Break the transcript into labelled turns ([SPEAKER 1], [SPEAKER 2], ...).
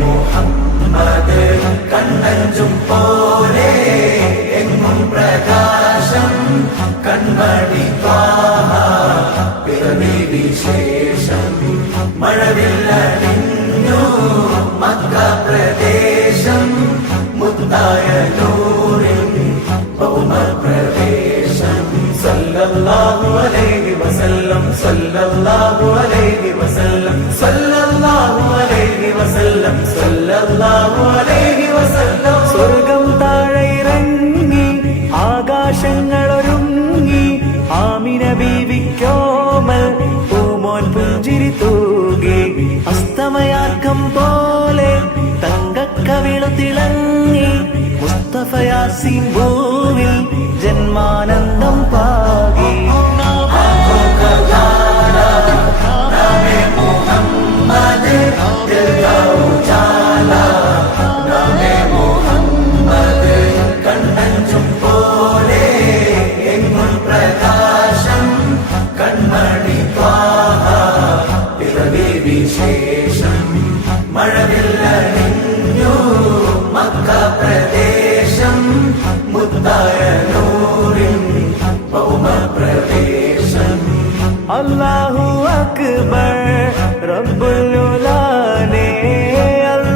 [SPEAKER 1] മുഹമ്മദ് കണ്ണഞ്ചും പോലെ എങ്ങും പ്രകാശം കൺമണി പിറവി വിശേഷം മഴവില്ലണിഞ്ഞു മക്ക പ്രദേശം മുത്തായ നൂറിൻ സല്ലല്ലാഹു അലൈഹി വസല്ലം സല്ലല്ലാഹു അലൈഹി വസല്ലം സല്ലല്ലാഹു അലൈഹി വസല്ലം.
[SPEAKER 2] സ്വർഗം താഴെ ഇറങ്ങി ആകാശങ്ങൾ ഒരുങ്ങി ആമിന ബീവിക്കോമൽ പൂമോൻ പുഞ്ചിരി തൂകി അസ്തമയാക്കം പോലെ തങ്കക്കവിളു തിളങ്ങി മുസ്തഫയാസിൻ ഭൂവിൽ ജന്മാനന്ദം
[SPEAKER 1] പിറവി മഴവില്ല മഴവില്ലണിഞ്ഞു മക്ക പ്രദേശം. മുത്തായ നൂറിൻ ഭൗമപ്രവേശം
[SPEAKER 2] അല്ലാഹു അക്ബർ റബ്ബുൽ